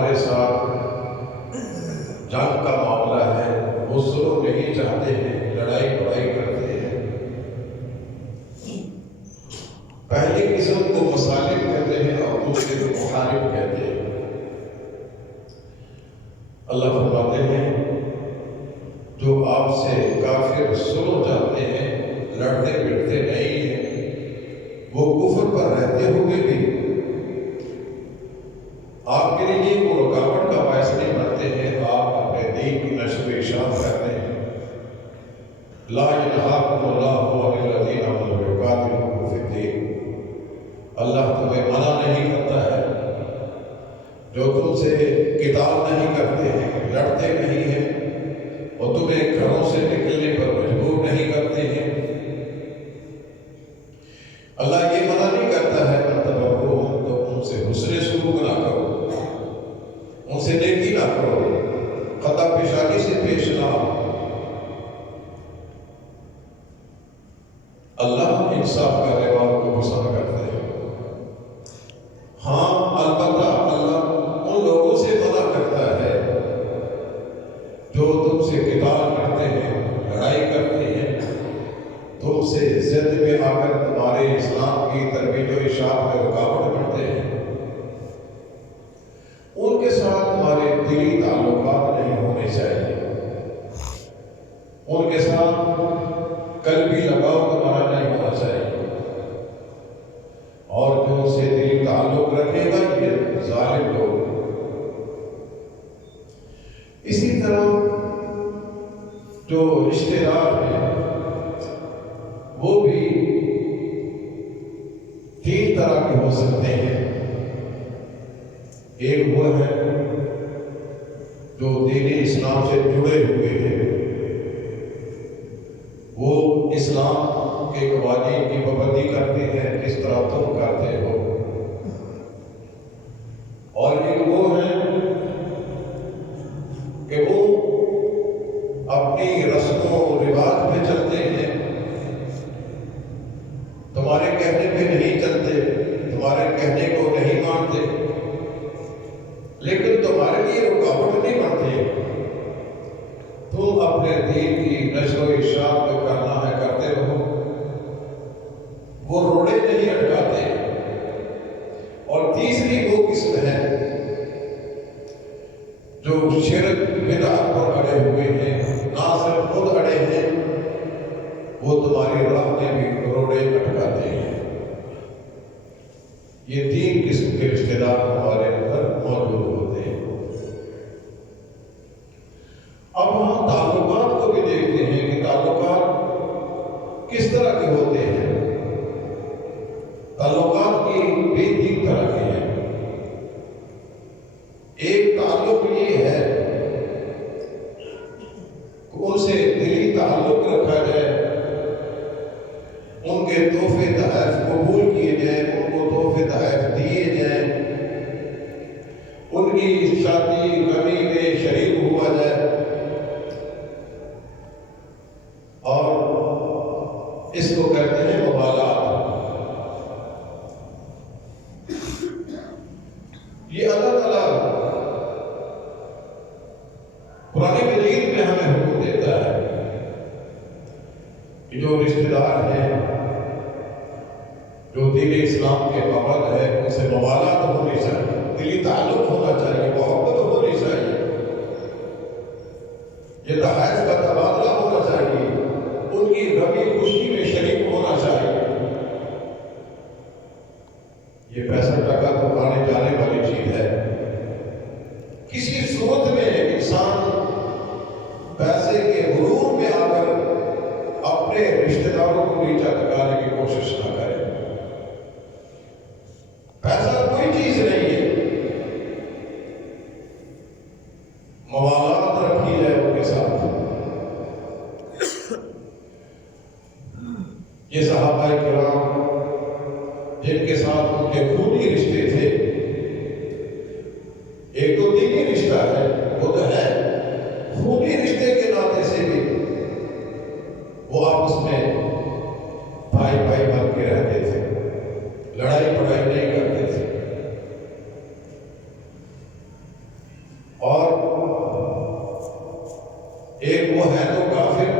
ہمارے ساتھ جنگ کا معاملہ ہے، وہ سلو نہیں چاہتے ہیں، لڑائی بڑائی کرتے ہیں۔ پہلی قسم کو مصالح کہتے ہیں اور دوسرے کو محارب کہتے ہیں۔ اللہ فرماتے ہیں جو آپ سے کافر سلو چاہتے ہیں، لڑتے پڑتے نہیں ہیں، وہ کفر پر رہتے ہوئے بھی آپ کے لیے وہ رکاوٹ کا باعث نہیں بنتے ہیں، آپ اپنے دین کی نشر و اشاعت کرتے ہیں۔ لا ينهاكم الله عن الذين لم يقاتلوكم في الدين، اللہ تمہیں منع نہیں کرتا ہے جو تم سے قتال نہیں کرتے ہیں، لڑتے نہیں ہیں اور تمہیں گھروں سے نکلنے پر مجبور نہیں کرتے ہیں۔ اللہ یہ منع نہیں کرتا ہے کہ تو ان سے حسن سلوک نہ کرو، ان سے نیکی نہ کرو، خطا پیشانی سے پیش نہ آؤ۔ اللہ انصاف کرنے والوں کو پسند کرتے ہیں۔ ہاں البتہ اللہ ان لوگوں سے منع کرتا ہے جو تم سے قتال کرتے ہیں، لڑائی کرتے ہیں، تم سے ضد میں آ کر تمہارے اسلام کی ترویج و اشاعت میں رکاوٹ کرتے ہیں۔ ان کے ساتھ تمہارے دلی تعلقات نہیں ہونے چاہیے، ان کے ساتھ قلبی لگاؤ تمہارا نہیں ہونا چاہیے، اور جو ان سے دلی تعلق رکھے گا یہ ظالم لوگ۔ اسی طرح جو رشتے دار ہیں وہ بھی تین طرح کے ہو سکتے ہیں۔ ایک وہ ہے جو دین اسلام سے جڑے ہوئے ہیں، وہ اسلام کے قوانین کی پابندی کرتے ہیں جس طرح تم کرتے ہو، اور ایک وہ ہے کہ وہ اپنی رسم و رواج پہ چلتے ہیں، تمہارے کہنے پہ نہیں چلتے، تمہارے کہنے کو نہیں مانتے، لیکن تمہارے لیے رکاوٹ نہیں بنتے۔ تم اپنے دین کی نشر و اشاعت جو کرنا ہے کرتے رہو، وہ روڑے نہیں اٹکاتے۔ اور تیسری وہ قسم ہے جو شرک بدعت پر اڑے ہوئے ہیں، نہ صرف خود اڑے ہیں، وہ تمہاری راہ میں بھی روڑے اٹکاتے ہیں۔ یہ تین قسم کے رشتے دار ہمارے اندر موجود ہوتے ہیں۔ اب ہم تعلقات کو بھی دیکھتے ہیں کہ تعلقات کس طرح کے ہوتے ہیں۔ تعلقات کی بھی تین طرح کے ہیں۔ ایک تعلق یہ ہے کہ ان سے دلی تعلق رکھا جائے، ان کے تحفے تحائف قبول کیے جائیں، ان کو تحفے تحائف دیے جائیں، ان کی شادی غمی میں شریک ہوا جائے، اور اس کو کہتے ہیں مبالات۔ یہ اللہ تعالیٰ قرآن مجید میں ہمیں حکم دیتا ہے کہ جو رشتے دار ہیں، جو دین اسلام کے پابند ہے، ان سے مبالات ہونی چاہیے، دلی تعلق ہونا چاہیے، محبت ہونی چاہیے، یہ تحائف کا تبادلہ ہونا چاہیے، ان کی غمی خوشی میں شریک ہونا چاہیے۔ یہ پیسہ ٹکا تو آنے جانے والی چیز ہے۔ کسی صورت میں انسان پیسے کے غرور میں آ کر اپنے رشتے داروں کو نیچا ٹکانے کی کوشش نہ کرے۔ پیسہ کوئی چیز نہیں ہے، موالات رکھی جائے ان کے ساتھ۔ یہ صحابہ کرام جن کے ساتھ ان کے خونی رشتے تھے، ایک تو دینی رشتہ ہے، وہ تو ہے، خونی رشتے کے ناطے سے بھی وہ آپس میں بھائی بھائی بن کے رہتے تھے۔ لیکن وہ ہے تو کافر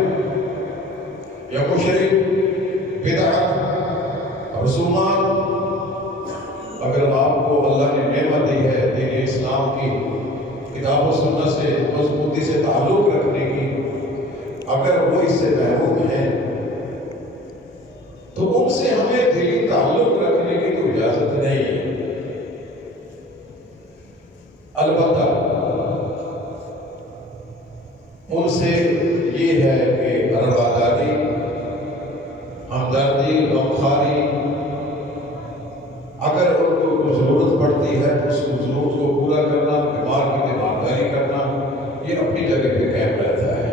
یا مشرک، بدعت، رسومات۔ اگر آپ کو اللہ نے نعمت دی ہے دین اسلام کی، کتاب و سنت سے مضبوطی سے تعلق رکھنے کی، اگر وہ اس سے محروم ہیں تو ان سے ہمیں دلی تعلق رکھنے کی تو اجازت نہیں ہے۔ البتہ ان سے یہ ہے کہ رواداری، ہمدردی، غمخواری، اگر ان کو کچھ ضرورت پڑتی ہے تو اس ضرورت کو پورا کرنا، بیمار کی بیمارداری کرنا، یہ اپنی جگہ پہ قائم رہتا ہے۔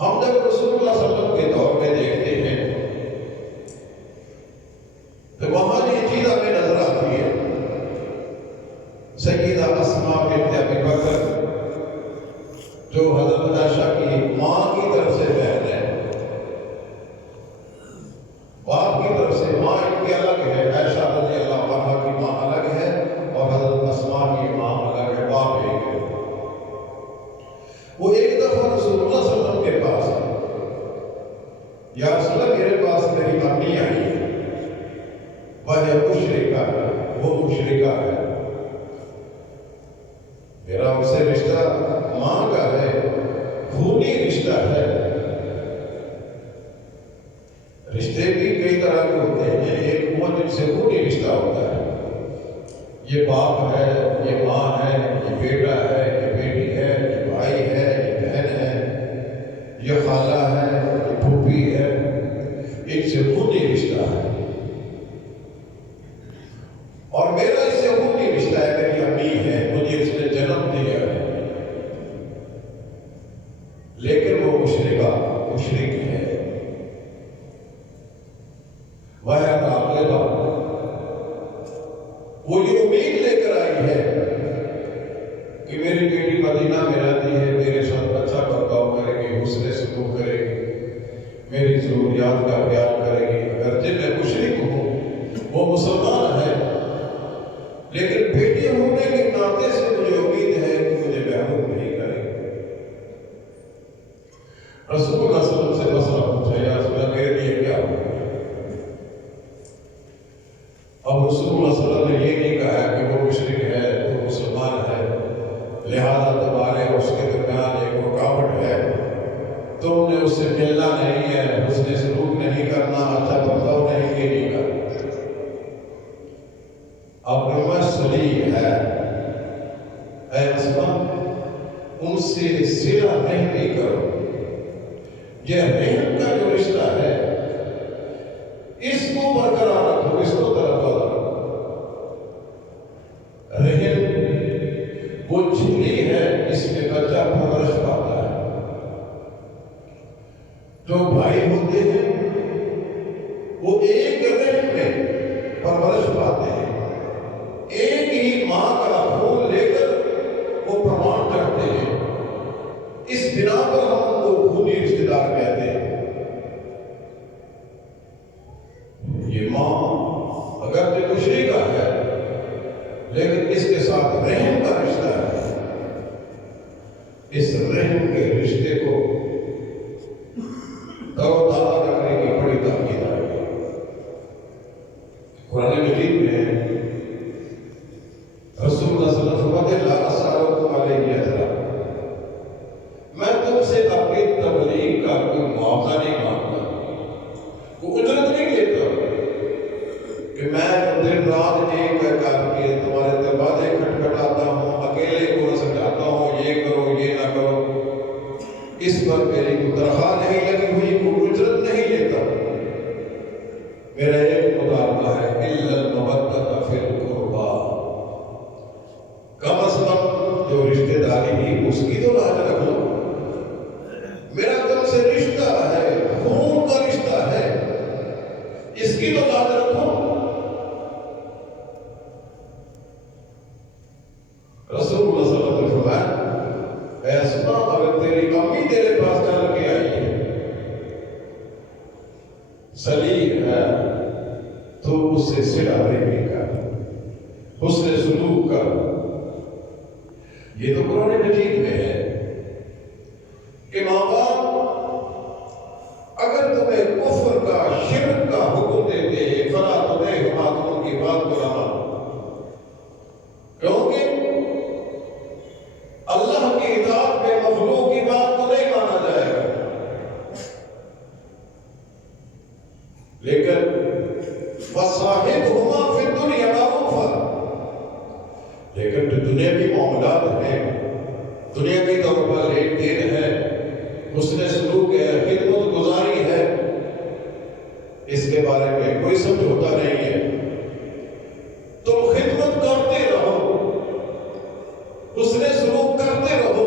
ہم جب رسول اللہ صلی اللہ علیہ وسلم کے دور میں دیکھتے ہیں تو وہاں یہ چیز ہمیں نظر آتی ہے۔ سیدہ اسماء بنت ابی بکر جو حضرت عائشہ کی ماں کی طرف سے بہن ہے، باپ کی طرف سے ماں ان کی الگ ہے، عائشہ رضی اللہ عنہا کی ماں الگ ہے اور حضرت اسماء کی ماں الگ ہے، باپ ایک ہے۔ وہ ایک دفعہ رسول اللہ صلی اللہ علیہ وسلم کے پاس ہے، یا رسول اللہ میرے پاس میری امی آئی ہے، وہ مشرکہ ہے، وہ مشرکہ ہے، میرا ان سے رشتہ ماں کا ہے، خونی رشتہ ہے۔ رشتے بھی کئی طرح کے ہوتے ہیں، ایک وہ جن سے خونی رشتہ ہوتا ہے، یہ باپ ہے، یہ ماں ہے، یہ بیٹا ہے، یہ بیٹی ہے، یہ بھائی ہے، یہ بہن ہے، یہ خالہ ہے، یہ پھوپھی ہے، ان سے خونی رشتہ ہے۔ اور میرا اس سے خونی رشتہ ہے، میری امی ہے، مجھے اس نے جنم دیا ہے، لیکن وہ مشرک ہے۔ وہ راغبہ، وہ یہ امید لے کر آئی ہے کہ میری بیٹی مدینہ میں رہتی ہے، میرے ساتھ اچھا برتاؤ کرے گی، حسن سلوک کرے گی، میری ضروریات کا خیال کرے گی۔ اگرچہ میں مشرک ہوں، وہ مسلمان ہے، لیکن بیٹی ہونے کے ناطے سے مجھے امید ہے کہ مجھے محروم نہیں کرے گی۔ رسول اللہ صلی اللہ علیہ وسلم سے مسئلہ پوچھا، یا رسول اللہ میرے لیے کیا ہو؟ اب رسول اللہ صلی اللہ علیہ وسلم نے یہ نہیں کہا کہ وہ مشرک ہے، وہ مسلمان ہے، لہذا تمہارے اور اس کے درمیان ایک رکاوٹ ہے، تم نے اس سے ملنا نہیں ہے، اس نے سلوک نہیں کرنا، اچھا برتاؤ نہیں، یہ نہیں کرنا۔ اب صلیح ہے، اے اسماء ان سے صلہ رحمی کرو، یہ رحم کا جو رشتہ ہے اس کو برقرار رکھو، اس کو ترقہ رکھو۔ رحم وہ جھیلی ہے جس میں بچہ پرورش پاتا ہے۔ جو بھائی ہوتے ہیں وہ ایک رحم میں پرورش پاتے ہیں، ایک ہی ماں کا خون لے کر وہ پروان چڑھتے ہیں، اس بنا پر ہم کو خونی رشتے دار کہتے ہیں۔ یہ ماں اگر جو مشرکہ ہے لیکن اس کے ساتھ رحم کا رشتہ ہے، اس رحم کے رشتے کو تر و تازہ رکھنے کی بڑی تاکید ہے۔ قرآن مجید میں رسول اللہ صلی اللہ علیہ وسلم لا اسألکم علیہ اجرا، میں تم سے اپنی تبلیغ کا کوئی معاوضہ نہیں مانگتا، کوئی اجرت نہیں لیتا کہ میں دن رات ایک کر کے تمہارے دروازے کھٹکھٹاتا ہوں، اکیلے کو سمجھاتا ہوں یہ کرو یہ نہ کرو، اس پر میری کوئی تنخواہ نہیں لگی ہوئی، کوئی اجرت نہیں لیتا۔ میرا ایک مطالبہ ہے الا المودۃ فی القربى، کم از کم جو رشتہ داری ہے اس کی تو لاج رکھ لو۔ میرا تم سے رشتہ ہے، خون کا رشتہ ہے، اس کی تو لاج رکھو۔ رسول اللہ صلی اللہ علیہ وسلم نے فرمایا، اے اسماء اگر تیری امی تیرے پاس چل کے آئی ہے، صلیح ہے، تو اس سے صلہ رحمی کر، حسن سلوک کر۔ یہ تو قرآن مجید میں ہے، کہ ماں باپ اگر تمہیں کفر کا شرک کا حکم دیتے فلا تطعهما، تم ان کی بات کو نہ مانو، کیونکہ اللہ کی اطاعت میں مخلوق کی بات کو نہیں مانا جائے گا۔ لیکن وصاحبهما فی الدنیا معروفا، لیکن جو دنیاوی معاملات ہیں، دنیا کی طور پر لین دین ہے، حسن سلوک ہے، خدمت گزاری ہے، اس کے بارے میں کوئی سمجھوتا نہیں ہے۔ تم خدمت کرتے رہو، حسن سلوک کرتے رہو،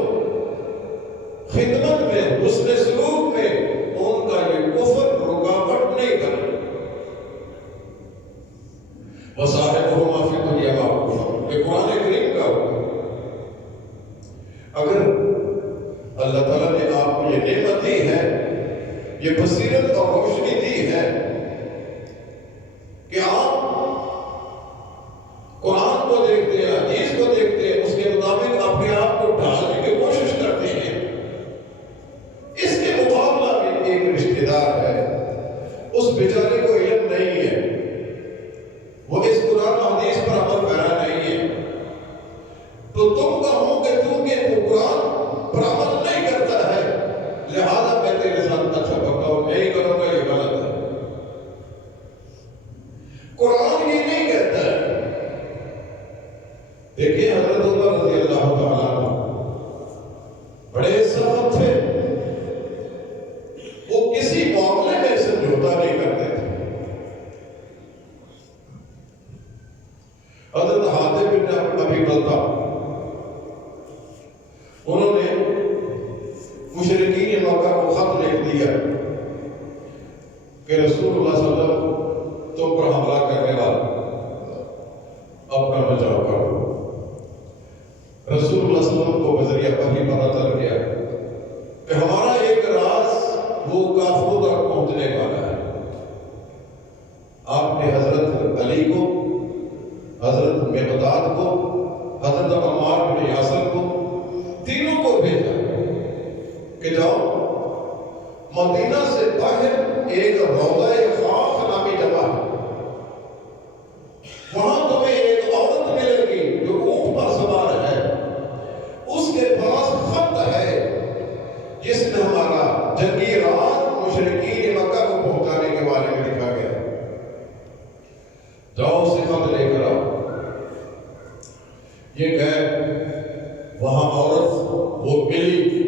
خدمت میں، حسن سلوک میں ان کا یہ کفر رکاوٹ نہیں کرے۔ وصاحبهما فی الدنیا معروفا، یہ قرآن کریم کا حکم۔ اگر اللہ تعالیٰ نے آپ کو یہ نعمت دی ہے، یہ بصیرت اور روشنی دی ہے کہ آپ قرآن کو دیکھتے ہیں، حدیث کو دیکھتے ہیں، اس کے مطابق اپنے آپ کو ڈھالنے کی کوشش کرتے ہیں، اس کے مقابلہ میں ایک رشتہ دار ہے، اس بیچارے کو علم نہیں ہے، وہ اس قرآن و حدیث پر عمل پیرا نہیں ہے، تو تم کہو کہ چونکہ وہ قرآن پر عمل نہیں کرتا ہے لہذا میں تیرے ساتھ اچھا برتاؤ نہیں کروں گا، یہ غلط ہے۔ قرآن یہ نہیں کہتا ہے۔ دیکھیے حضرت عمر رضی اللہ تعالیٰ عنہ بڑے سخت تھے، وہ کسی معاملے میں سمجھوتا نہیں کرتے تھے۔ حضرت حاتم بن ابی بلتع انہوں نے مشرکین مکہ کو خط لکھ دیا کہ رسول اللہ صلی اللہ علیہ وسلم تم پر حملہ کرنے والا، اپنا بچاؤ کرو۔ رسول اللہ صلی اللہ علیہ وسلم کو بذریعہ وحی پتہ چل گیا کہ ہمارا ایک راز وہ کافروں تک پہنچنے والا ہے۔ آپ نے حضرت علی کو، حضرت مقداد کو، حضرت عمار بن یاسر کو، تینوں کو بھیجا کہ جاؤ مدینہ سے باہر ایک روضہ خاف نامی جگہ ہے، وہاں تمہیں ایک عورت ملے گی جو اونٹ پر سوار ہے، اس کے پاس خط ہے جس میں ہمارا جنگی راز مشرکین مکہ کو پہنچانے کے بارے میں لکھا گیا ہے، جاؤ اسے خط لے کر آؤ۔ یہ گئے، وہاں عورت وہ ملی،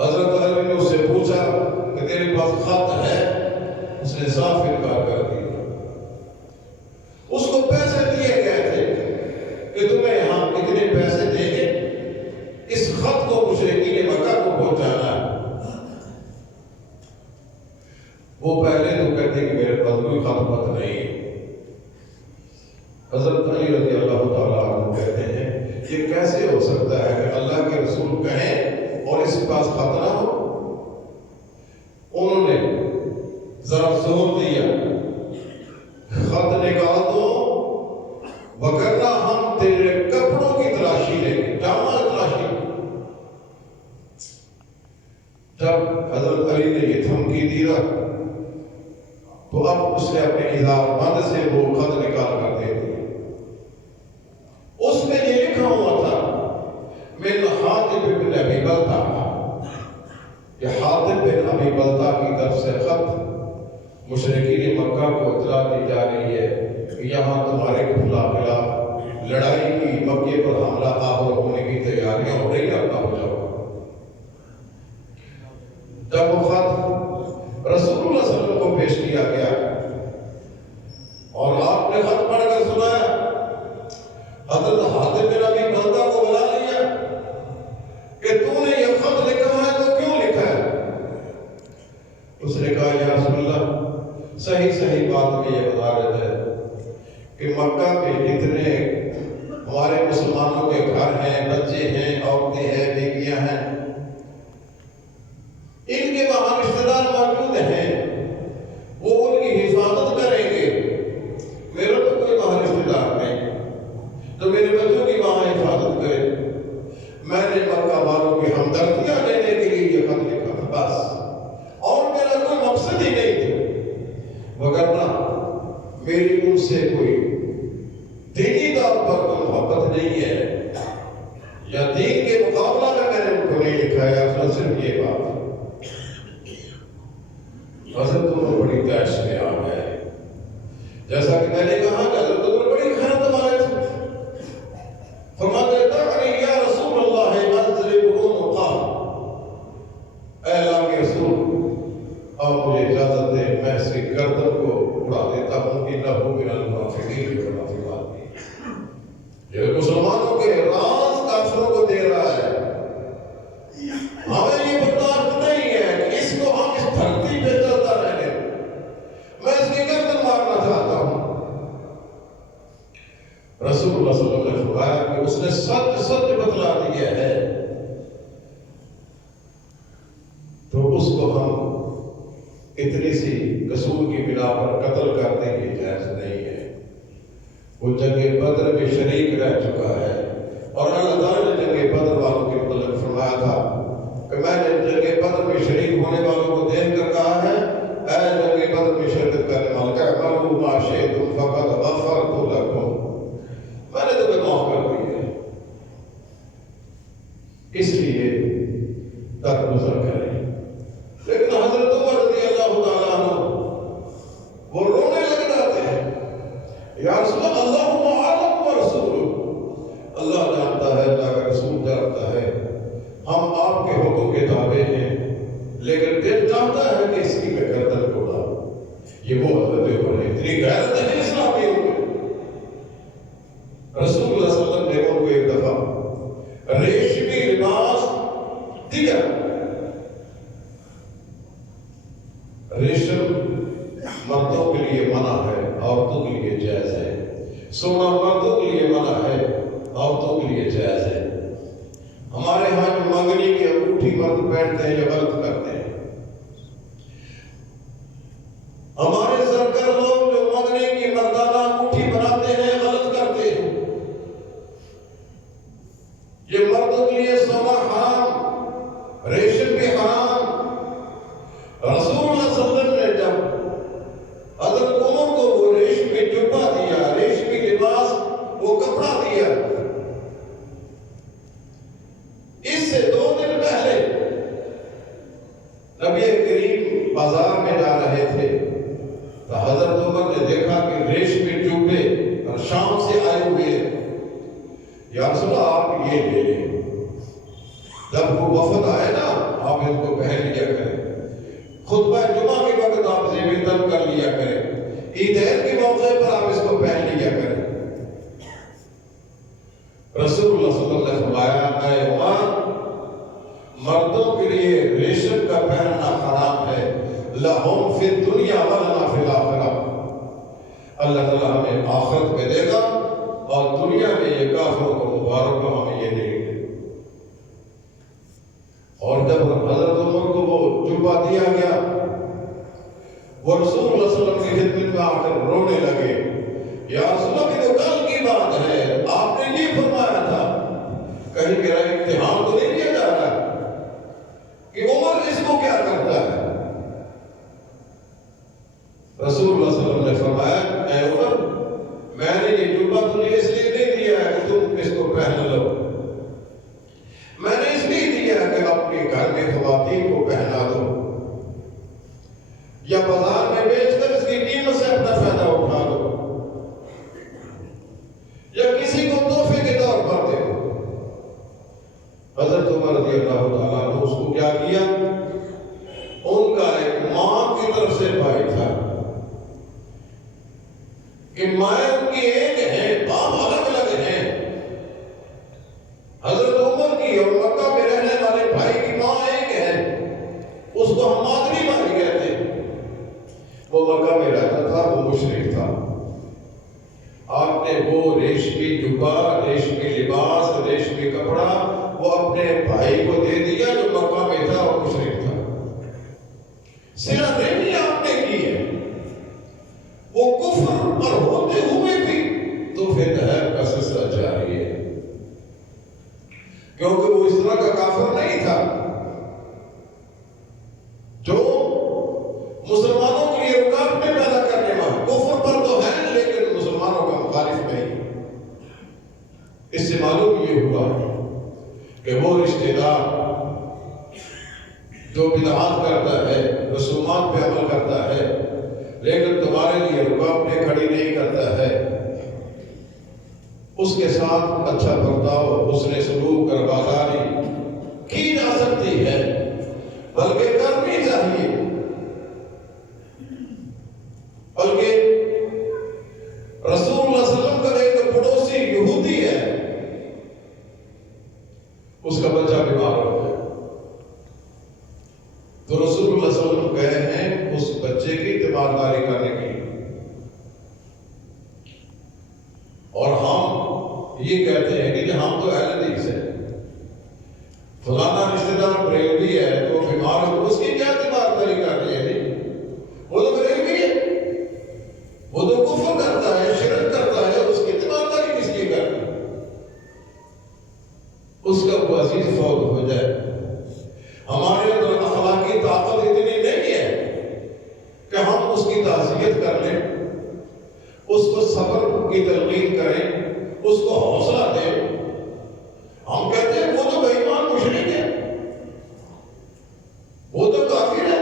حضرت علی نے اس سے پوچھا کہ تیرے پاس خط ہے؟ اس نے صاف انکار کر دیا۔ اس کو پیسے دیے گئے تھے کہ تمہیں یہاں اتنے پیسے دیں گے، اس خط کو مشرکین مکہ کو پہنچانا ہے۔ وہ پہلے تو کہتے کہ میرے پاس کوئی خط مت نہیں۔ حضرت علی رضی اللہ تعالیٰ عنہ کہتے ہیں یہ کیسے ہو سکتا ہے کہ اللہ کے رسول کہیں اور اس کے پاس خط نہ ہو؟ انہوں نے ذرا زور دیا، خط نکال دو وگرنہ ہم تیرے کپڑوں کی تلاشی لیں گے، جامہ تلاشی۔ جب حضرت علی نے یہ دھمکی دیا تو اب اس نے اپنے ازار بند سے وہ خط نکال کر دے دیا۔ اس میں یہ لکھا ہوا تھا من حاتم بن ابی بلتع، یہ حاتم بن ابی بلتع کی طرف سے خط مشرکین مکہ کو اطلاع دی جا رہی ہے کہ یہاں تمہارے خلاف لڑائی کی، مکے پر حملہ آور ہونے کی تیاریاں ہو رہی ہیں، آپ ہو جاؤ۔ جب وہ خط رسول اللہ صلی اللہ علیہ وسلم کو پیش کیا گیا اور آپ نے خط پڑھ کر سنایا، حضرت حاتم بن ابی بلتع کو بلا لیا کہ تو نے یہ خط لکھا ہے تو کیوں لکھا ہے؟ اس نے کہا یا رسول اللہ صحیح بات میں یہ بتا رہے تھے کہ مکہ میں جتنے ہمارے مسلمانوں کے گھر ہیں، بچے ہیں، عورتیں ہیں، بیٹیاں ہیں، ان کے وہاں رشتہ دار موجود ہیں، وہ ان کی حفاظت کریں گے۔ میرا تو کوئی وہاں رشتہ دار نہیں تو میرے بچوں کی وہاں حفاظت کرے۔ میں نے مکہ والوں کی ہمدردیاں لینے کے لیے یہ خط دینی طور پر تو محبت نہیں ہے، یا دین کے مقابلہ میں میں نے ان کو نہیں لکھا ہے، اصل صرف یہ بات حضرت عمر بڑی تیش میں آ گئے. جیسا کہ میں نے کہا کہ حضرت عمر بڑی خیانت والے تھے. فرماتے دعني یا رسول اللہ اضرب عنقہ، اے اللہ کے رسول اب مجھے اجازت دے میں اس کی گردن کو اڑا دیتا ہوں. انہ من المنافقین، یہ مسلمانوں کے راز کافروں کو دے رہا ہے. ہمیں یہ برداشت نہیں ہے کہ اس کو ہم اس دھرتی پہ چلتا رہنے، میں اس کی گردن مارنا چاہتا ہوں. رسول اللہ صلی اللہ علیہ وسلم نے فرمایا کہ اس نے سچ سچ بتلا دیا ہے تو اس کو ہم اتنی سی قصور کی بنا پر قتل کرنے کی جائز نہیں ہے. وہ جنگ بدر میں شریک رہ چکا ہے، اور اللہ تعالیٰ نے جنگ بدر والوں کے متعلق فرمایا تھا کہ میں نے جنگ بدر میں شریک ہونے والوں کو دیکھ کر کہا ہے اے جنگ بدر میں شرکت کرنے والوں اعملوا ما شئتم فقد غفرت لکم، میں نے تمہیں معاف کر دی ہے، اس لیے درگزر کریں. لیکن حضرت عمر رضی اللہ تعالیٰ عنہ وہ رونے لگ جاتے ہیں. یا رسول اللہ اعلم ورسولہ، اللہ جانتا ہے، اللہ کا رسول جانتا ہے، ہم آپ کے حکم کے تابع ہیں، لیکن دل چاہتا ہے کہ اس کی میں گردن کو اڑاؤں. یہ وہ حضرت عمر ہے، اتنی غیرت ہے اسلامیوں میں. رسول اللہ صلی اللہ علیہ وسلم نے ان کو ایک دفعہ ریشمی لباس دیا. ریشم مردوں کے لیے منع ہے، عورتوں کے لیے جائز ہے. سونا مردوں کے لیے منع ہے، عورتوں کے لیے جائز ہے. ہمارے ہاں جو منگنی کی انگوٹھی مرد پہنتے ہیں یہ غلط کرتے ہیں. ہمارے سرکار لوگ جو منگنی کی مردانہ انگوٹھی بناتے ہیں غلط کرتے ہیں. یہ مردوں کے لیے سونا حرام، ریشم بھی حرام. رسول اللہ صلی اللہ علیہ وسلم نے جب حضرت عمر کو وہ ریشمی جبہ دیا، ریشمی لباس، وہ کپڑا دیا، اس سے 2 دن پہلے نبی کریم بازار میں جا رہے تھے تو حضرت عمر نے دیکھا کہ ریشمی جبے اور شام سے آئے ہوئے ہیں. یا رسول اللہ آپ یہ لے لیں، جب وہ وفد آئے نا آپ ان کو پہن لیا کریں، خطبہ جمعہ کے وقت آپ زیب تن کر لیا کریں، عیدین کے موقع پر آپ اس کو پہن لیا کریں. رسول اللہ صلی اللہ علیہ وسلم نے فرمایا اے عمر، مردوں کے لیے ریشم کا پہننا حرام ہے، لہم فی الدنیا ولنا فی الآخرہ، اللہ تعالیٰ ہمیں آخرت میں دے گا اور دنیا میں یہ کافروں کو مبارک ہو، ہمیں یہ نہیں دے. اور جب حضرت عمر کو وہ جبہ دیا گیا، وہ رسول اللہ صلی اللہ علیہ وسلم کی خدمت میں آ کر رونے لگے. یا رسول اللہ کی تو کل کی بات ہے، آپ نے یہ فرمایا تھا، کہیں میرا امتحان تو نہیں لیا جا رہا کہ عمر اس کو کیا کرتا ہے. رسول اللہ صلی اللہ علیہ وسلم نے فرمایا اے عمر، میں نے یہ جبہ تجھے اس لیے نہیں دیا ہے کہ تم اس کو پہن لو، میں نے اس لیے دیا ہے کہ اپنے گھر میں خواتین کو پہنا دو یا بازار میں بیچ کر اس کی قیمت سے اپنا فائدہ اٹھا دو یا کسی کو تحفے کے طور پر دے دو. حضرت عمر رضی اللہ تعالیٰ نے اس کو کیا کیا، ان کا ایک ماں کی طرف سے بھائی تھا کہ مائیں ان کی ایک ہیں، باپ الگ الگ ہیں. حضرت عمر کی اور مکہ میں رہنے والے بھائی کی ماں ایک ہے، اس کو ہم مادری بھائی کہتے ہیں. وہ مکہ میں رہتا تھا، وہ مشرک تھا. آپ نے وہ ریشمی جبہ، ریشمی لباس، ریشمی کپڑا وہ اپنے بھائی کو دے دیا جو مکہ میں تھا اور مشرک تھا. صلہ رحمی آپ نے کی ہے. وہ کفر پر ہوتے ہوئے بھی تو پھر تحب کا سلسلہ جاری ہے، کیونکہ وہ اس طرح کا کافر نہیں تھا جو مسلمانوں کے لیے رکاوٹیں پیدا کرنے والا. کفر پر تو ہے لیکن مسلمانوں کا مخالف نہیں. اس سے معلوم یہ ہوا کہ وہ رشتہ دار جو بدعات کرتا ہے، رسومات پہ عمل کرتا ہے، لیکن تمہارے لیے رکاوٹیں کھڑی نہیں کرتا ہے، اس کے ساتھ اچھا برتاؤ، حسن سلوک، رواداری کی جا سکتی ہے، بلکہ کرنی چاہیے۔ بلکہ رسول اللہ صلی اللہ علیہ وسلم کا ایک پڑوسی یہودی ہے، اس کا بچہ بیمار ہو گیا، تو رسول اللہ صلی اللہ علیہ وسلم گئے ہیں اس بچے کی تیمارداری کرنے کے لیے، اور ہم یہ کہتے ہیں کہ ہم تو اہل حدیث ہیں، فلانا رشتہ دار بریلوی ہے تو بیمار ہو، اس کی کیا تیمارداری کرنی ہے؟ وہ تو بریلوی ہے، وہ تو کفر کرتا ہے، شرک کرتا ہے، اس کی تیمارداری کس لیے کرنی؟ اس کا وہ عزیز فوت ہو جائے۔ ہمارے اندر اخلاقی طاقت اتنی نہیں ہے کہ ہم اس کی تعزیت کر لیں، اس کو صبر کی تلقین کریں، اس کو حوصلہ دیں۔ ہم کہتے ہیں وہ تو بے ایمان مشرک ہے، وہ تو کافر ہے،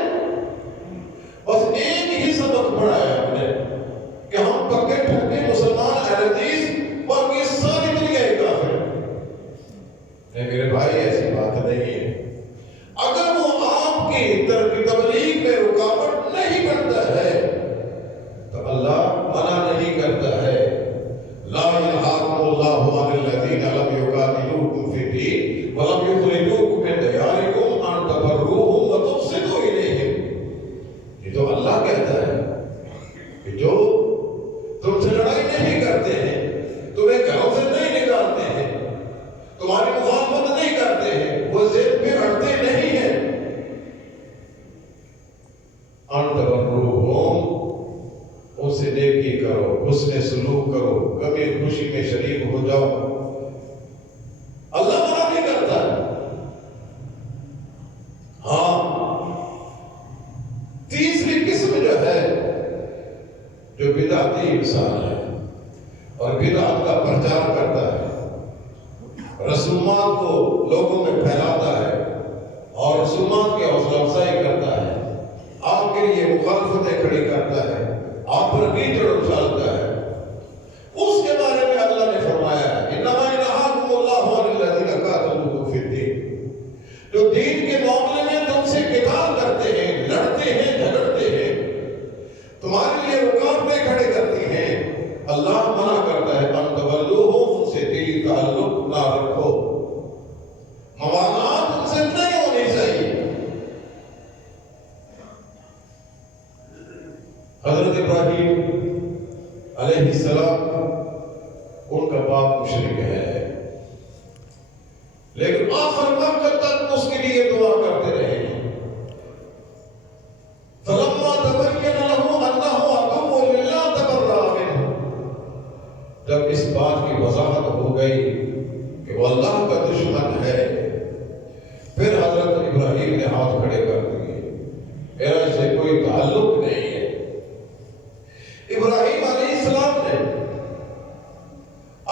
بس ایک ہی سبق پڑھایا ہم نے کہ ہم پکے ٹھکے مسلمان اہل حدیث، باقی ساری دنیا ہی کافر ہے۔ میرے بھائی ایسی بات نہیں ہے۔ اگر وہ آپ کی تبلیغ میں رکاوٹ نہیں بنتا ہے تو اللہ منع نہیں کرتا ہے۔ لا ينهاكم الله عن الذين لم يقاتلوكم في الدين ولم يخرجوكم من دياركم ان تبروهم وتقسطوا اليهم۔ یہ تو اللہ کہتا ہے کہ جو تم سے لڑائی نہیں کرتے ہیں، تمہیں گھروں سے نہیں نکالتے ہیں، تمہاری مخالفت نہیں کرتے ہیں، وہ ضد پہ اڑتے نہیں ہیں، ان تبروهم، ان سے نیکی کرو، حسن سلوک کرو، کبھی خوشی میں شریک ہو جاؤ، اللہ منع نہیں کرتا۔ ہاں، تیسری قسم جو ہے، جو بدعتی انسان ہے اور بدعت کا پرچار کرتا ہے، رسومات کو لوگوں میں پھیلاتا ہے اور رسومات کی حوصلہ افزائی کرتا ہے، آپ کے لیے مخالفتیں کھڑی کرتا ہے، آپ پر کیچڑ اچھالتا ہے، اس کے بارے میں اللہ نے فرمایا ہے انما ينهاكم الله عن الذين قاتلوكم في الدين، جو دین کے معاملے میں تم سے قتال کرتے ہیں، لڑتے ہیں، جھگڑتے ہیں، تمہارے لیے رکاوٹیں کھڑے کرتی ہیں، اللہ منع کرتا ہے ان تولوہم، ان سے دلی تعلق نہ رکھو، موالات ان سے نہیں ہونی چاہیے۔ حضرت ابراہیم علیہ السلام، ان کا باپ مشرک ہے، لیکن آخر وقت تک اس کے لیے دعا کرتے رہے۔ فلما تبین له انه عدو للہ تبرأ منہ، جب اس بات کی وضاحت ہو گئی کہ وہ اللہ کا دشمن ہے، پھر حضرت ابراہیم نے ہاتھ کھڑے کر دیے، میرا اس سے کوئی تعلق نہیں ہے۔ ابراہیم علیہ السلام نے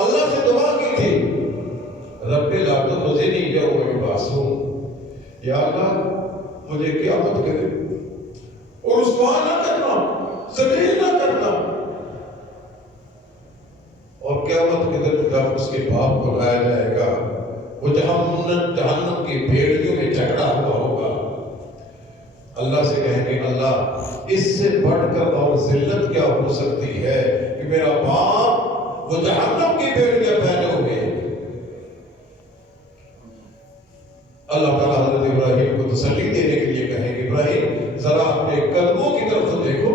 اللہ سے دعا کی تھی رب لا تخزنی یوم یبعثون، یا اللہ مجھے قیامت کے دن رسوا نہ کرنا، ذلیل نہ کرنا، اور قیامت کے دن جب اس کے باپ کو لایا جائے گا، وہ جہنم کی بھیڑیوں میں جھگڑا ہوا ہوگا، اللہ سے کہیں گے اللہ اس سے بڑھ کر اور ذلت کیا ہو سکتی ہے کہ میرا باپ وہ جہنم کی بھیڑیاں پہنے ہوئے۔ اللہ تعالیٰ حضرت ابراہیم کو تسلی دینے کے لیے کہیں گے ابراہیم ذرا اپنے قدموں کی طرف تو دیکھو۔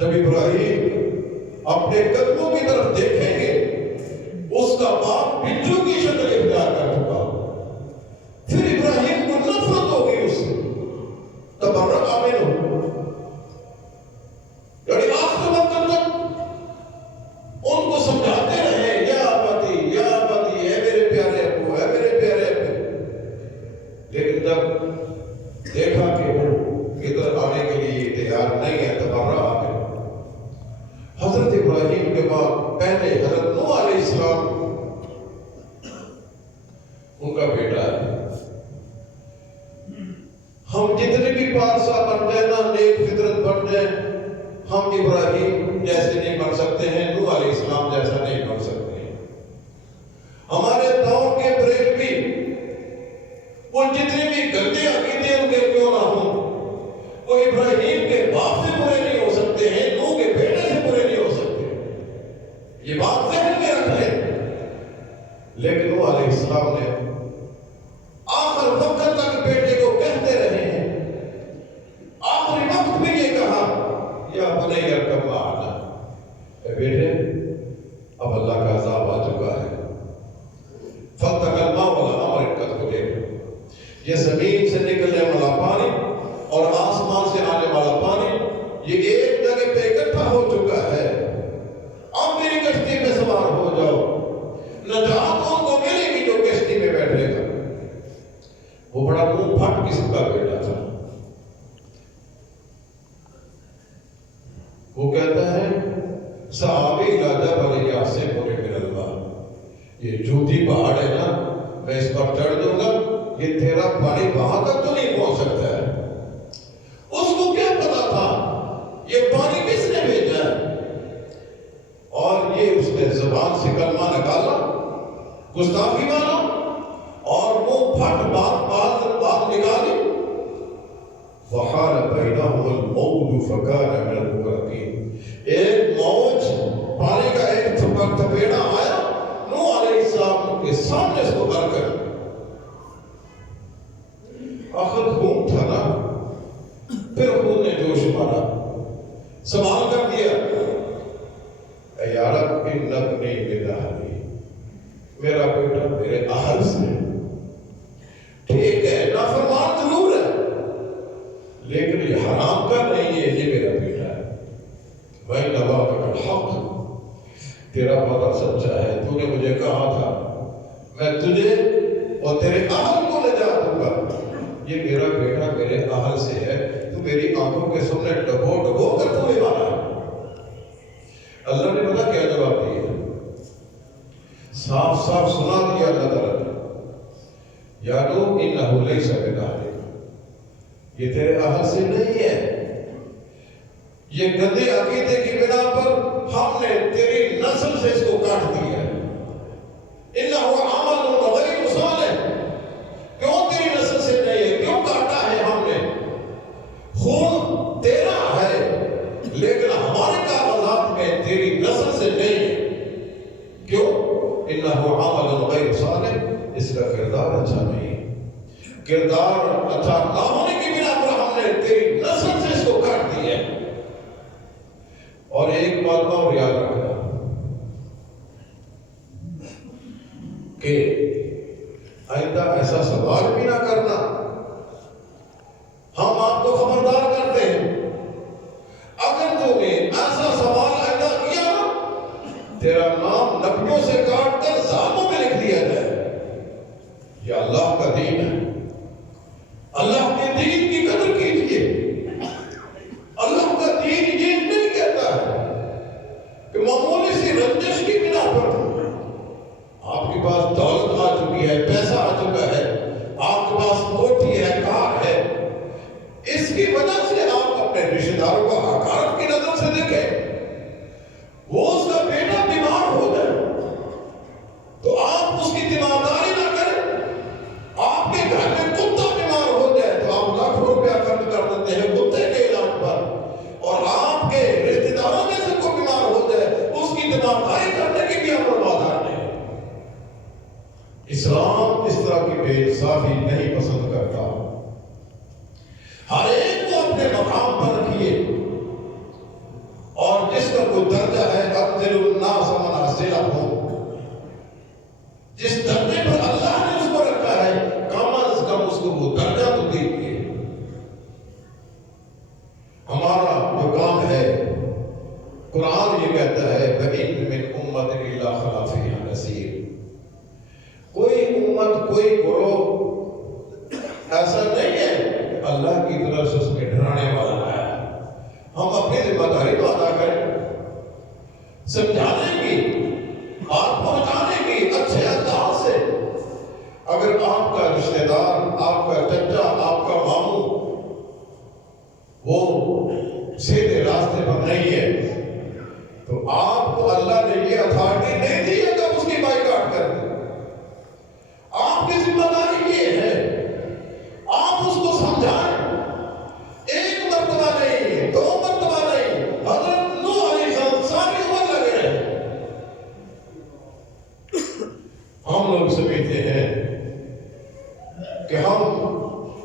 جب ابراہیم اپنے قدموں کی طرف دیکھیں گے، اس کا باپ بچھو کی شکل اختیار کر چکا، پھر ابراہیم کو نفرت ہوگی اس سے، تبرأ منہ، یعنی آخر وقت تک ان کو سمجھاتے السلام ان کا بیٹا ہے. ہم جتنے بھی پارسا بن جائیں نا، نیک فطرت بن جائیں، ہم ابراہیم جیسے نہیں بن سکتے ہیں، نوح علیہ السلام جیسا نہیں بن سکتے ہیں. ہمارے دور کے بریلوی وہ جتنے بھی گندے عقیدے ان کے کیوں نہ ہوں، وہ ابراہیم کے باپ سے برے نہیں ہو سکتے ہیں، نوح کے بیٹے سے برے نہیں ہو سکتے. یہ بات ذہن میں رکھ لیں. لیکن نوح علیہ السلام نے آخر وقت تک بیٹے کو کہتے رہے ہیں، آخری وقت بھی یہ کہا یا بنی ارکب معنا، اے بیٹے اب اللہ کا عذاب آ چکا ہے. فَالْتَقَى الْمَاءُ عَلَىٰ أَمْرٍ قَدْ قُدِرَ، یہ زمین سے نکلنے والا پانی اور آسمان سے آنے والا پانی یہ ایک جگہ پہ اکٹھا ہو چکا ہے. اب میری کشتی میں سوار ہو جاؤ. نجات ان کو ملے گی جو کشتی میں بیٹھے گا. وہ بڑا منہ پھٹ قسم کا بیٹا تھا. وہ کہتا ہے سآوی إِلَىٰ جَبَلٍ يَعْصِمُنِي مِنَ الْمَاءِ، یہ جھوٹی پہاڑ ہے نا، میں اس پر چڑھ دوں گا، یہ تیرا پانی وہاں تک تو نہیں پہنچ سکتا ہے. اس کو کیا پتا تھا یہ پانی کس نے بھیجا ہے؟ اور یہ اس نے زبان سے کلمہ نکالا، گستاخی مانا اور منہ پھٹ بات نکالی. وحال بینہم الموج فکان من المغرقین، ایک موج پانی کا ایک تھپیڑا آیا، نوح علیہ السلام کے سامنے اس کو غرق کر. آخر خون تھا نا، پھر خون نے جوش مارا، سوال کر دیا اے یا رب ان ابنی من اہلی، میرا بیٹا میرے اہل سے. ٹھیک ہے نافرمان ضرور ہے لیکن یہ حرام کا نہیں ہے، یہ میرا بیٹا ہے. وَإِنَّ وَعْدَكَ الْحَقُّ، تیرا وعدہ سچا ہے، تو نے مجھے کہا تھا میں تجھے اور تیرے اہل کو نجات دوں گا. یہ میرا بیٹا میرے اہل سے ہے، تو میری آنکھوں کے سامنے ڈبو ڈبو کر تو مارا ہے. اللہ نے پتا کیا جواب دیا؟ صاف صاف سنا دیا اللہ تعالیٰ نے، یا نوح انہ لیس من اہلک، یہ تیرے اہل سے نہیں ہے. یہ گندے عقیدے کی بنا پر ہم نے تیری نسل سے اس کو کاٹ دیا ہے. انہ عمل غیر صالح، کیوں تیری نسل سے نہیں ہے؟ کیوں کاٹا ہے ہم نے؟ خون تیرا ہے لیکن ہمارے کاغذات میں تیری نسل سے نہیں ہے. کیوں؟ انہ عمل غیر صالح، اس کا کردار اچھا نہیں. کردار اچھا نہ ہونے کی بنا پر ہم نے تیری نسل سے اس کو کاٹ دیا. اور ایک بات اور یاد رکھنا کہ آئندہ ایسا سوال بھی نہ کرنا. ہم آپ کو خبردار کرتے ہیں، اگر تم نے ایسا سوال آئندہ کیا تیرا نام نبیوں سے کاٹ کر ظالموں میں لکھ دیا جائے. یہ اللہ کا دین ہے. اللہ کے دین کی قدر کیجیے. اللہ کا دین یہ نہیں کہتا ہے کہ معمولی سی رنجش کی بنا پر آپ کے پاس دولت آ چکی ہے، پیسہ آ چکا ہے، آپ کے پاس کوٹھی ہے، کار ہے، اس کی وجہ سے آپ اپنے رشتہ داروں کو حقارت کی نظر سے دیکھیں. وہ اس کا بیٹا بیمار ہو جائے تو آپ اس کی تیمارداری نہ کریں. آپ کے گھر میں کتا بیمار ہو جائے تو آپ لاکھوں روپیہ خرچ کر دیتے ہیں کتے کے علاج پر، اور آپ کے رشتہ داروں میں سے کوئی بیمار ہو جائے اس کی تیمارداری کرنے کی بھی آپ برداشت نہیں. اسلام اس طرح کی بے انصافی نہیں پسند کرتا. ہر ایک کو اپنے مقام پر رکھیے، اور جس کا کوئی درجہ ہے اَنزِلُ النَّاسَ مَنَازِلَهُمْ، جس درجے پر اللہ نے اس کو رکھا ہے کم از کم اس کو وہ درجہ تو دیجیے. ہمارا جو کام ہے، قرآن یہ کہتا ہے وَإِنَّ مِنْ أُمَّةٍ إِلَّا خَلَا فِيهَا نَذِيرٌ، کوئی امت کوئی گروہ ایسا نہیں ہے اللہ کی طرف سے اس میں ڈرانے والا ہے. ہم اپنی ذمہ داری تو ادا کریں، سمجھانے کی. آپ اگر آپ کا رشتہ دار، آپ کا چچا، آپ کا ماموں وہ سیدھے راستے پر نہیں ہے تو آپ کو اللہ نے یہ اتھارٹی نہیں دی ہے کہ آپ اس کی بائیکاٹ کر دیں۔ آپ کی ذمہ داری یہ ہے آپ اس کو سمجھائیں، ایک مرتبہ نہیں، دو مرتبہ نہیں، حضرت نوح علیہ السلام ساری عمر لگے رہے۔ ہم لوگ سمجھتے ہیں کہ ہم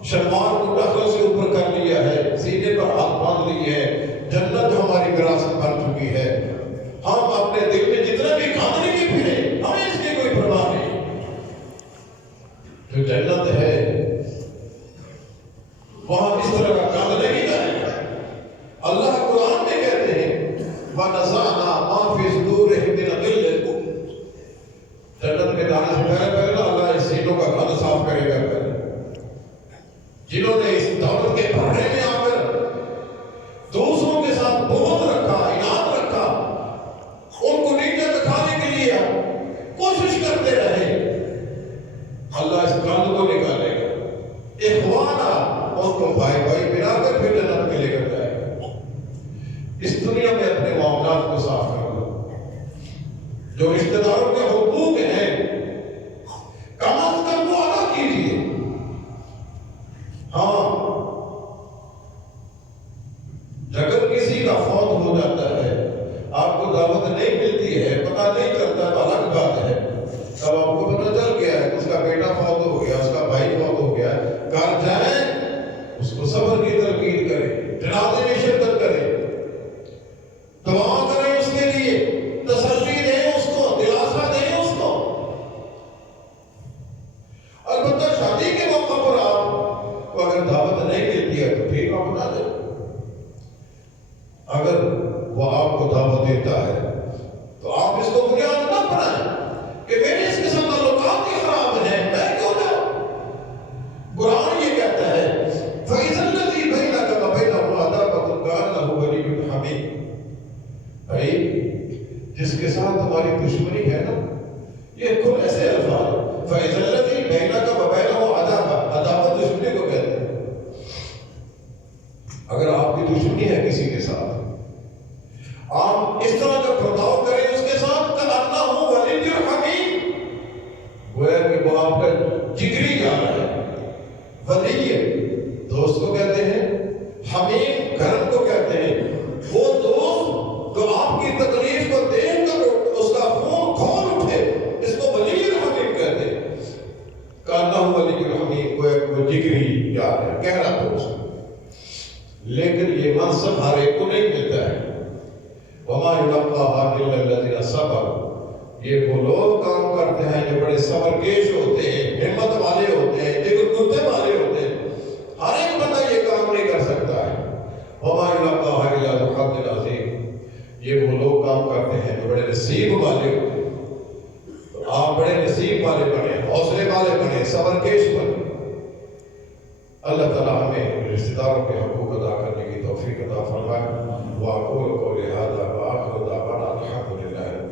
شلوار کو ٹخروں سے اوپر کر لیا ہے، سینے پر ہاتھ باندھ لیے ہے، جنت ہماری وراثت بن چکی ہے، ہم اپنے دل میں جتنا بھی کھانے کی پھرے ہمیں اس کی کوئی پرواہ نہیں۔ جو جنت ہے وہاں اس طرح کا کام نہیں جائے گا۔ اللہ قرآن میں کہتے ہیں وَنَزَعْنَا مَا فِي صُدُورِهِم مِّنْ غِلٍّ، جنت میں جانے سے پہلے اللہ اس سینوں کا گند صاف کرے گا۔ جنہوں نے اس دولت کے بھرنے میں آ کر دوسروں کے ساتھ بغض رکھا، اناد رکھا، ان کو نیچے دکھانے کے لیے کوشش کرتے رہے، اللہ اس گند کو نکالے گا۔ اخوانا، ان کو بھائی بھائی ملا کر پھر جنت میں لے کر جائے گا۔ اس دنیا میں اپنے معاملات کو صاف کر لو، جو رشتہ داروں کے حقوق ہیں کم از کم وہ ادا کیجیے۔ ہاں، اگر کسی کا فوت ہو جاتا ہے، آپ کو دعوت نہیں ملتی ہے، پتہ نہیں چلتا تو الگ بات ہے۔ تب آپ کو پتہ چل گیا ہے اس کا بیٹا فوت ہو گیا، اس کا بھائی فوت ہو گیا، گھر جائیں، اس کو صبر کی تلقین کریں، جنازے میں شرکت کریں، دعا کریں اس کے لیے، تسلی دیں اس کو، دلاسا دیں اس کو۔ البتہ شادی کے موقع پر آپ کو اگر دعوت نہیں ملتی ہے تو ٹھیک، آپ بتا دیں۔ اگر وہ آپ کو دعوت دیتا ہے تو آپ اس کو بنیاد نہ بنائیں کہ میرے اس قسم کا تعلقات ہی خراب ہیں، میں کیوں جاؤں۔ قرآن یہ کہتا ہے فَإِذَا الَّذِي بَيْنَكَ وَبَيْنَهُ عَدَاوَةٌ كَأَنَّهُ وَلِيٌّ حَمِيمٌ، بھائی جس کے ساتھ تمہاری دشمنی ہے نا، یہ کل ایسے الفاظ فَإِذَا الَّذِي بَيْنَكَ وَبَيْنَهُ عَدَاوَةٌ، عداوت دشمنی کو کہتے ہیں۔ اگر آپ کی دشمنی ہے کسی کے ساتھ، آپ اس طرح کا برتاؤ کریں اس کے ساتھ كَأَنَّهُ وَلِيٌّ حَمِيمٌ، گویا کہ وہ آپ کا جگری جا رہا ہے۔ ولی دوست کو کہتے ہیں، حمیم گھر کو کہتے ہیں، وہ دوست جو آپ کی تکلیف کو دیکھ کر اس کا خون کھول اٹھے، اس کو ولی حمیم کہتے ہیں۔ كَأَنَّهُ وَلِيٌّ حَمِيمٌ، گویا کہ وہ جگری جا رہا ہے، گہرا دوست۔ لیکن یہ منصب ہر ایک کو نہیں ملتا ہے۔ وَمَا يُلَقَّاهَا إِلَّا الَّذِينَ صَبَرُوا، یہ وہ لوگ کام کرتے ہیں جو بڑے صبر کیش ہوتے ہیں، ہمت والے ہوتے ہیں، جگر کتے والے ہوتے ہیں۔ ہر ایک بندہ یہ کام نہیں کر سکتا ہے۔ وَمَا يُلَقَّاهَا إِلَّا ذُو حَظٍّ عَظِيمٍ، یہ وہ لوگ کام کرتے ہیں جو بڑے نصیب والے ہوتے ہیں۔ تو آپ بڑے نصیب والے بنے، حوصلے والے بنے، صبر کیش بنے۔ اللہ تعالیٰ ہمیں رشتہ داروں کے حقوق ادا کرنے کی توفیق عطا فرمائے۔ وَأَقُولُ قَوْلِي هَذَا وَآخِرُ دَعْوَانَا الْحَمْدُ لِلَّهِ